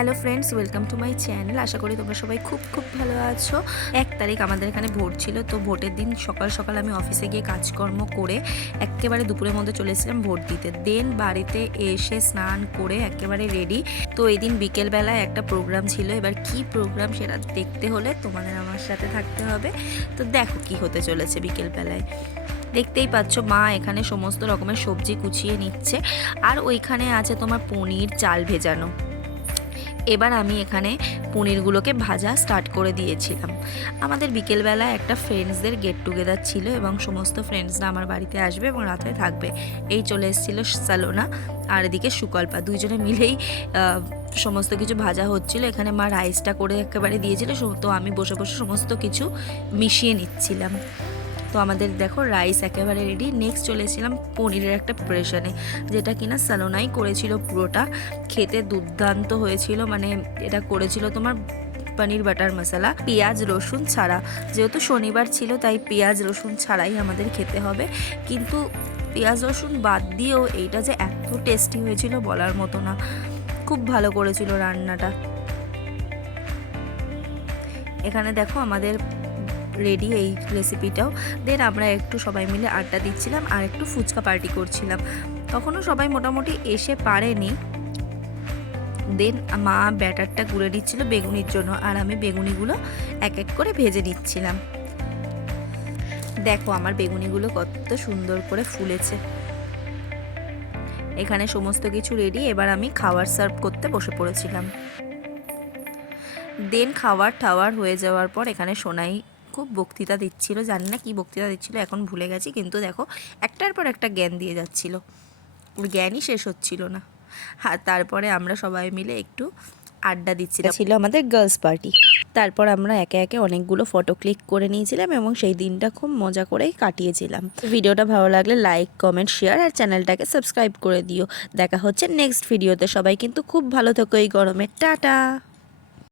Hello friends, welcome to my channel. আশা করি তোমরা সবাই খুব ভালো আছো। 1 তারিখ আমাদের এখানে ভোট ছিল, তো ভোটের দিন সকাল সকাল আমি অফিসে গিয়ে কাজকর্ম করে একেবারে দুপুরের মধ্যে চলে এসেছিলাম ভোট দিতে। দেন বাড়িতে এসে স্নান করে একেবারে রেডি। তো এই দিন বিকেলবেলায় একটা প্রোগ্রাম ছিল, এবার কি প্রোগ্রাম সেটা দেখতে হলে তোমাদের আমার সাথে থাকতে হবে। তো দেখো কি হতে চলেছে বিকেলবেলায়। দেখতেই পাচ্ছ মা এখানে সমস্ত রকমের সবজি কুচিয়ে নিচ্ছে, আর ওইখানে আছে তোমার পনির চাল ভেজানো। এবার আমি এখানে পনিরগুলোকে ভাজা স্টার্ট করে দিয়েছিলাম। আমাদের বিকেলবেলায় একটা ফ্রেন্ডসদের গেট টুগেদার ছিল এবং সমস্ত ফ্রেন্ডসরা আমার বাড়িতে আসবে এবং রাতে থাকবে। এই চলে এসেছিলো সালোনা আর এদিকে সুকল্পা, দুইজনে মিলেই সমস্ত কিছু ভাজা হচ্ছিল। এখানে মা রাইসটা করে একেবারে দিয়েছিল, তো আমি বসে বসে সমস্ত কিছু মিশিয়ে নিচ্ছিলাম। তো আমাদের দেখো রাইস একেবারে রেডি। নেক্সট চলেছিলাম পনিরের একটা প্রিপারেশানে, যেটা কিনা সালোনাই করেছিল। পুরোটা খেতে দুর্দান্ত হয়েছিল, মানে এটা করেছিল তোমার পনির বাটার মশলা, পেঁয়াজ রসুন ছাড়া। যেহেতু শনিবার ছিল তাই পেঁয়াজ রসুন ছাড়াই আমাদের খেতে হবে, কিন্তু পেঁয়াজ রসুন বাদ দিয়েও এইটা যে এত টেস্টি হয়েছিল বলার মতো না। খুব ভালো করেছিল রান্নাটা। এখানে দেখো আমাদের রেডি এই রেসিপিটাও। দেন আমরা একটু সবাই মিলে আড্ডা দিচ্ছিলাম আর একটু ফুচকা পার্টি করছিলাম। তখনও সবাই মোটামুটি এসে পারেনি। দেন মা ব্যাটারটা গুলে নিচ্ছিল বেগুনির জন্য, আর আমি বেগুনিগুলো এক এক করে ভেজে নিচ্ছিলাম। দেখো আমার বেগুনিগুলো কত সুন্দর করে ফুলেছে। এখানে সমস্ত কিছু রেডি, এবার আমি খাবার সার্ভ করতে বসে পড়েছিলাম। দেন খাবার টাওয়ার হয়ে যাওয়ার পর এখানে সোনাই খুব বক্তৃতা দিচ্ছিল, জানি না কি বক্তৃতা দিচ্ছিল, এখন ভুলে গেছি, কিন্তু দেখো একটার পর একটা জ্ঞান দিয়ে যাচ্ছিল, ওর জ্ঞানই শেষ হচ্ছিল না। হ্যাঁ, তারপরে আমরা সবাই মিলে একটু আড্ডা দিচ্ছিলাম। ছিল আমাদের গার্লস পার্টি। তারপর আমরা একে একে অনেকগুলো ফটো ক্লিক করে নিয়েছিলাম এবং সেই দিনটা খুব মজা করেই কাটিয়েছিলাম। ভিডিওটা ভালো লাগলে লাইক, কমেন্ট, শেয়ার আর চ্যানেলটাকে সাবস্ক্রাইব করে দিও। দেখা হচ্ছে নেক্সট ভিডিওতে। সবাই কিন্তু খুব ভালো থেকো এই গরমে। টাটা।